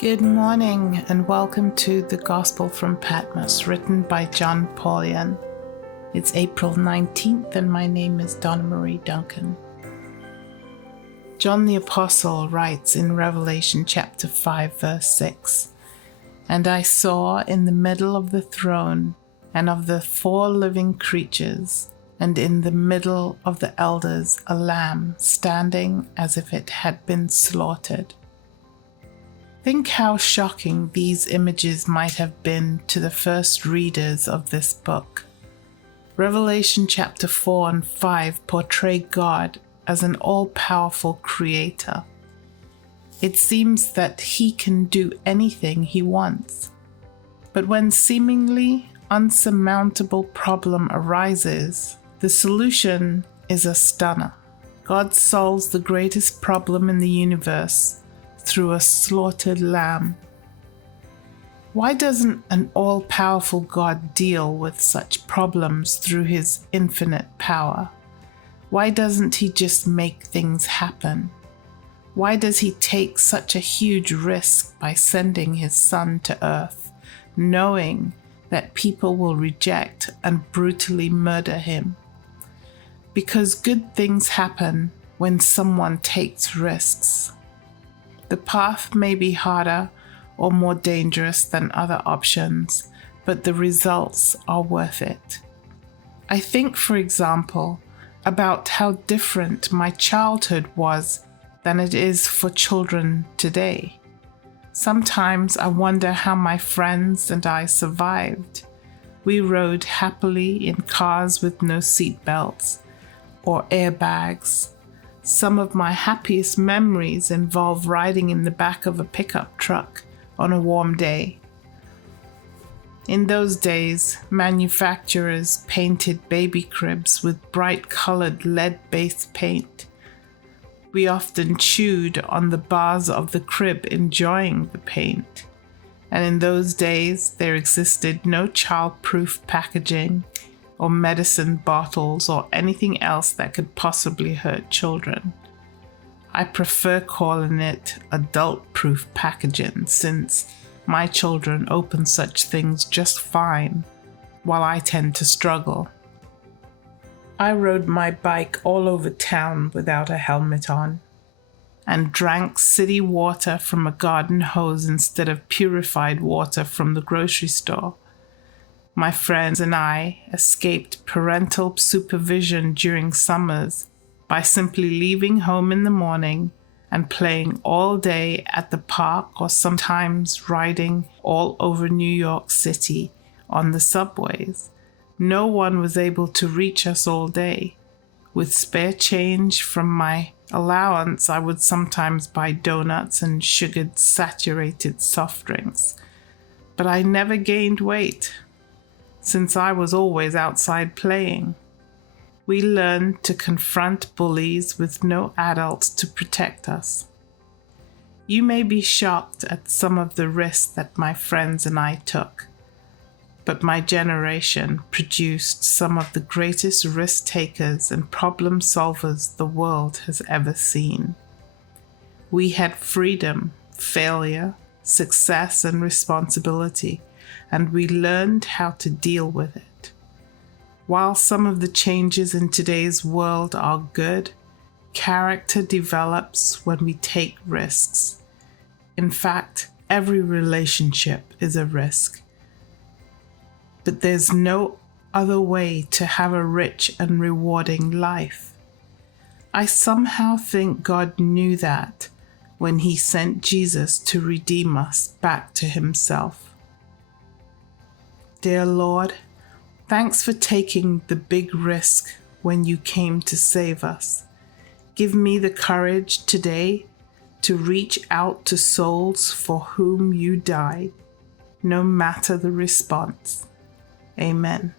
Good morning and welcome to the Gospel from Patmos, written by John Paulian. It's April 19th and my name is Donna Marie Duncan. John the Apostle writes in Revelation chapter 5 verse 6, "And I saw in the middle of the throne and of the 4 living creatures, and in the middle of the elders a lamb standing as if it had been slaughtered." Think how shocking these images might have been to the first readers of this book. Revelation chapter 4 and 5 portray God as an all-powerful creator. It seems that he can do anything he wants. But when seemingly unsurmountable problem arises, the solution is a stunner. God solves the greatest problem in the universe through a slaughtered lamb. Why doesn't an all-powerful God deal with such problems through his infinite power? Why doesn't he just make things happen? Why does he take such a huge risk by sending his son to earth, knowing that people will reject and brutally murder him? Because good things happen when someone takes risks. The path may be harder or more dangerous than other options, but the results are worth it. I think, for example, about how different my childhood was than it is for children today. Sometimes I wonder how my friends and I survived. We rode happily in cars with no seat belts or airbags. Some of my happiest memories involve riding in the back of a pickup truck on a warm day. In those days, manufacturers painted baby cribs with bright-colored lead-based paint. We often chewed on the bars of the crib, enjoying the paint. And in those days, there existed no child-proof packaging or medicine bottles or anything else that could possibly hurt children. I prefer calling it adult-proof packaging, since my children open such things just fine, while I tend to struggle. I rode my bike all over town without a helmet on, and drank city water from a garden hose instead of purified water from the grocery store. My friends and I escaped parental supervision during summers by simply leaving home in the morning and playing all day at the park, or sometimes riding all over New York City on the subways. No one was able to reach us all day. With spare change from my allowance, I would sometimes buy donuts and sugared saturated soft drinks. But I never gained weight, since I was always outside playing. We learned to confront bullies with no adults to protect us. You may be shocked at some of the risks that my friends and I took, but my generation produced some of the greatest risk takers and problem solvers the world has ever seen. We had freedom, failure, success, and responsibility, and we learned how to deal with it. While some of the changes in today's world are good, character develops when we take risks. In fact, every relationship is a risk. But there's no other way to have a rich and rewarding life. I somehow think God knew that when he sent Jesus to redeem us back to himself. Dear Lord, thanks for taking the big risk when you came to save us. Give me the courage today to reach out to souls for whom you died, no matter the response. Amen.